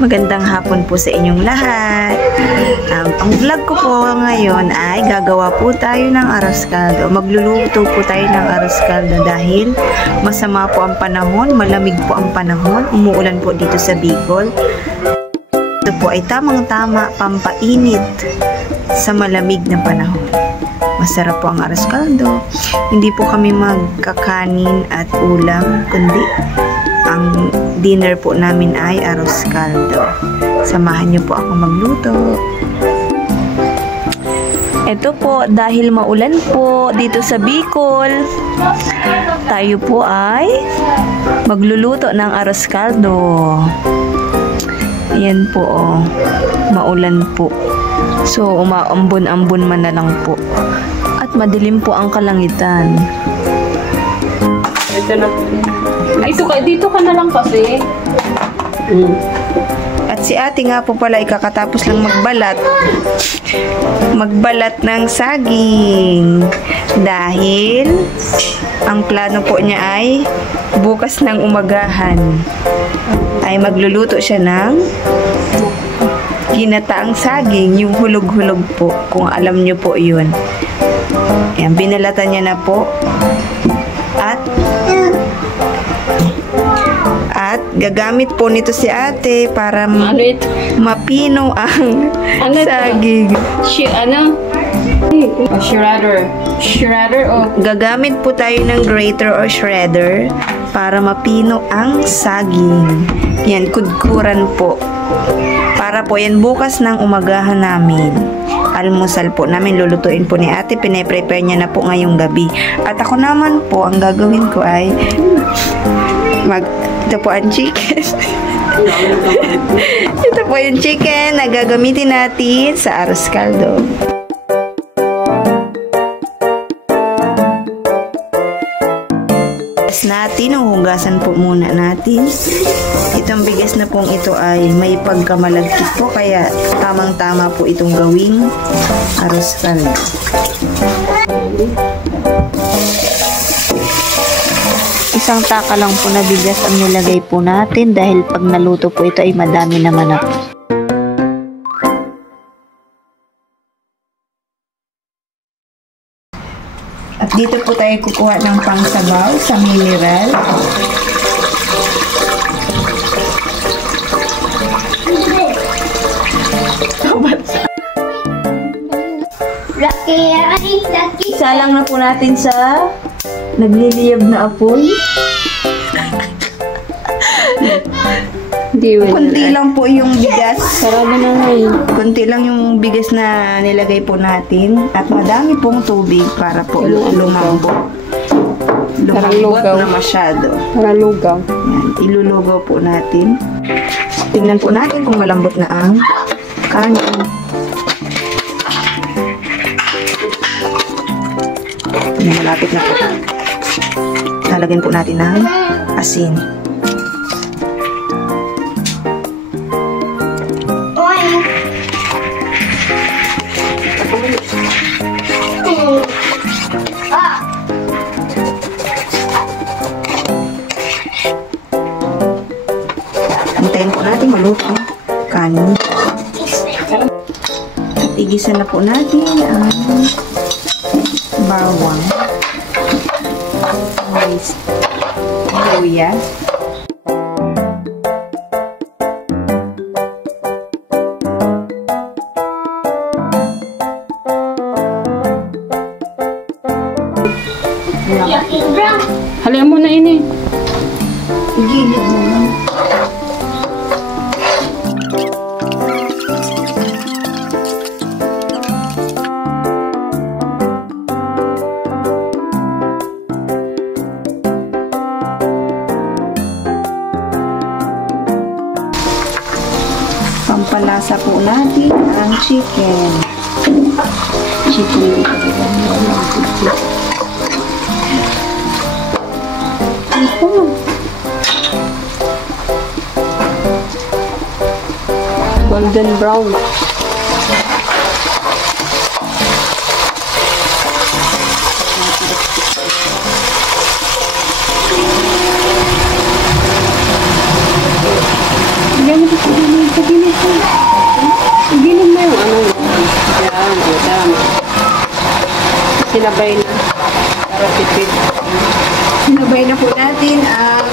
Magandang hapon po sa inyong lahat. Ang vlog ko po ngayon ay gagawa po tayo ng arroz caldo. Magluluto po tayo ng arroz caldo dahil masama po ang panahon, malamig po ang panahon, umuulan po dito sa Bicol. Ito po ay tamang-tama pampainit sa malamig na panahon. Masarap po ang arroz caldo. Hindi po kami magkakanin at ulam, kundi ang dinner po namin ay arroz caldo. Samahan niyo po ako magluto. Ito po, dahil maulan po dito sa Bicol, tayo po ay magluluto ng arroz caldo. Ayan po, oh. Maulan po. So, umaambon-ambon man na lang po. At madilim po ang kalangitan. Ito na. Dito ka na lang kasi. At si ate nga po pala ikakatapos lang magbalat ng saging. Dahil ang plano po niya ay bukas ng umagahan ay magluluto siya ng ginataang saging, yung hulog-hulog po, kung alam niyo po yun. Ayan, binalatan niya na po. At gagamit po nito si ate para mapino ang saging. Shredder o gagamit po tayo ng grater o shredder para mapino ang saging. Yan, kudkuran po. Para po yan bukas ng umagahan namin. Almusal po namin, lulutuin po ni ate. Pine-prepare niya na po ngayong gabi. At ako naman po, ang gagawin ko ay ito po ang chicken. Ito po yung chicken na gagamitin natin sa arroz caldo. Natin, hugasan po muna natin. Itong bigas na pong ito ay may pagkamalagkit po, kaya tamang-tama po itong gawing arroz caldo. Isang taka lang po na bigas ang nilagay po natin dahil pag naluto po ito ay madami naman ako. At dito po tayo kukuha ng pangsabaw sa mineral. Isalang na po natin sa nagliliyab na apoy. Kunti lang po yung bigas. Sarado na ngayon. Kunti lang yung bigas na nilagay po natin. At madami pong tubig para po lumambot. Lumambot na masyado. Para lugaw. Yan, ilulugaw po natin. Tingnan po natin kung malambot na ang kanin. Yan, malapit na po. Lalagyan po natin ng asin. Antayin po natin maluto ang kanin. At igisa na po natin ang bawang, luya, Halian mo na ini. gilid mo lang. Pampalasa po natin ang chicken. Golden brown. Ganyan po. sa gilid ko. Gilid mo yung ano. Yan, tama. Sinabay na. Para tipid. Sinabay na po natin ang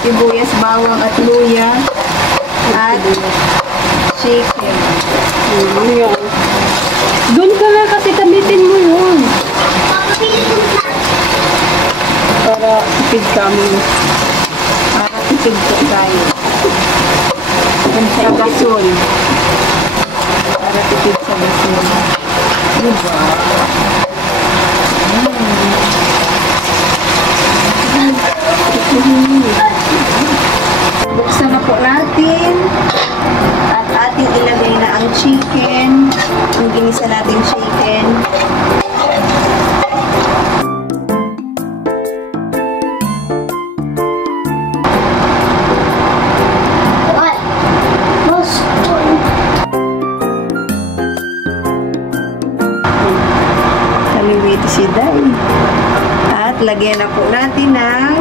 sibuyas, bawang at luya at chicken. Yan. Doon ka nga kasi kamitin mo yun. Para tipid kami. Para tipid po tayo. Sa gasol. Para tipid sa gasol. Diba? Buksan na po natin at ating ilagay na ang chicken, yung ginisa natin chicken. Kaliwit si Day. At lagyan na po natin ng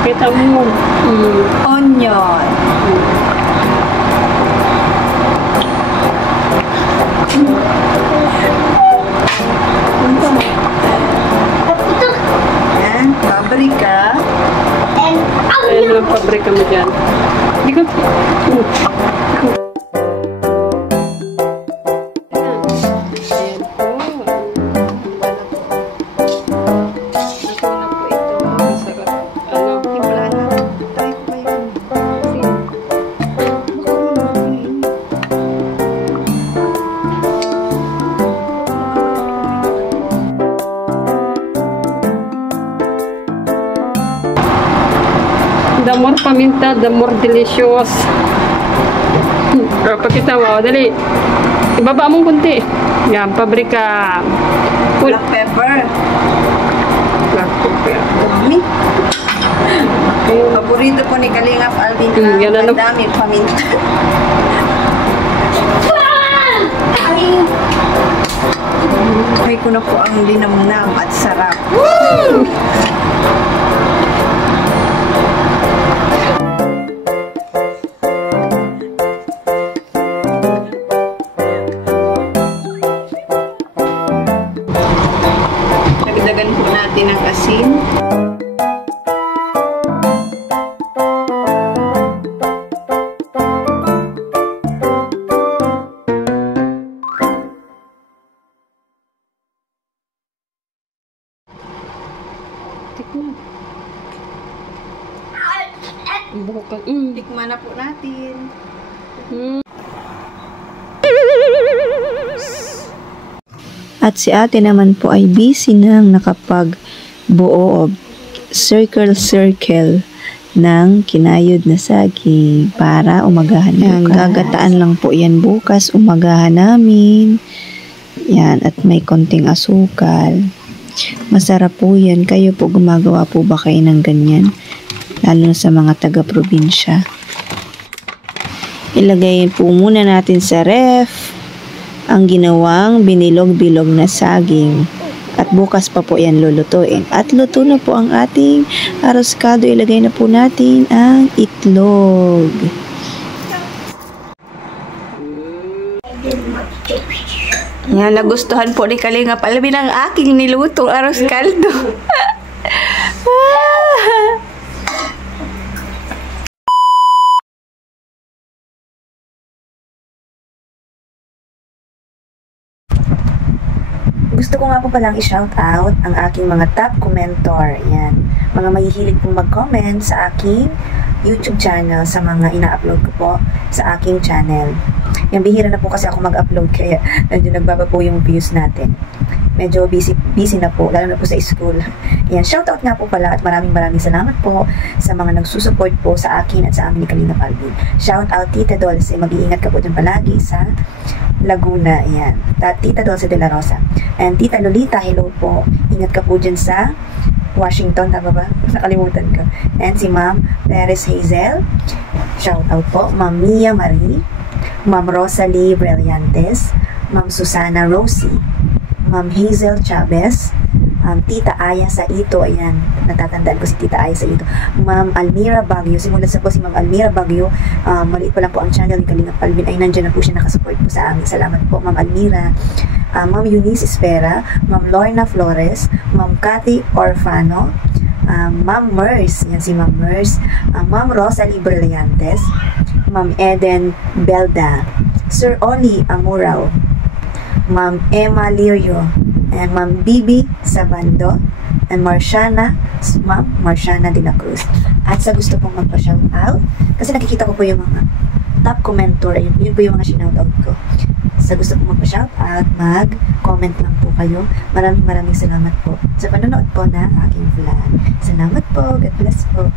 Kita mo. onion. Yan, paprika. Ayan lang pabrika mo dyan. Hindi ko... The more paminta, the more delicious. Pakita mo, dali. Ibaba mong kunti. Yan, pabrika. Black pepper. Black pepper. Dami. Paborito po ni Kalingap Alvin Yan na ano? madami paminta. Try ko na po ang linamnam at sarap. Dagdagan po natin ang asin. Tikman. Bukan. Tikman na po natin. At si ate naman po ay busy nang nakapagbuo of circle ng kinayod na saging para umagahan bukas. Gagataan lang po yan bukas, umagahan namin. Yan, at may konting asukal. Masarap po yan. Kayo po, gumagawa po ba kayo ng ganyan? Lalo na sa mga taga-probinsya. Ilagay po muna natin sa ref ang ginawang binilog-bilog na saging. At bukas pa po yan lulutuin. At luto na po ang ating arroskado. Ilagay na po natin ang itlog. Yan, nagustuhan po ni Kalingap Alvin ang aking nilutong arroskado. Gusto ko nga po palang i-shout out ang aking mga top commentor. Yan. Mga mahihilig pong mag-comment sa aking YouTube channel, sa mga ina-upload ko po sa aking channel. Yan, bihira na po kasi ako mag-upload kaya medyo nagbaba po yung views natin. Medyo busy na po, lalo na po sa school. Yan, shout out nga po pala at maraming salamat po sa mga nagsusupport po sa akin at sa amin ni Kalingap Alvin. Shout out Tita Dulce, mag-iingat ka po dyan palagi sa Laguna. Yan, Tita Dulce de la Rosa. And Tita Lolita, hello po. Ingat ka po dyan sa Washington, tama ba? Nakalimutan ko. And si Ma'am Perez Hazel, shout out po. Ma'am Mia Marie, Ma'am Rosalie Brillantes, Ma'am Susana Rosie, Ma'am Hazel Chavez, Tita Aya Saito, ayan, natatandaan ko si Tita Aya Saito. Ma'am Almira Baguio, simulan sa po si Ma'am Almira Baguio, maliit pa lang po ang channel ni Kalingap Alvin, ay nandyan na po siya nakasupport po sa amin. Salamat po Ma'am Almira. Ma'am Eunice Espera, Ma'am Lorna Flores, Ma'am Cathy Orfano, Ma'am Mers, yan si Ma'am Mers, Ma'am Rosalie Brillantes, Ma'am Eden Belda, Sir Oli Amurao, Ma'am Emma Lirio, and Ma'am Bibi Sabando, and Ma'am Marciana de la Cruz. At sa gusto pong magpa-shout out, kasi nakikita ko po yung mga top commenter, yun po yung mga shoutout ko. Sa gusto pong magpa-shout out, mag-comment lang po kayo. Maraming salamat po sa panonood po na aking vlog. Salamat po. God bless po.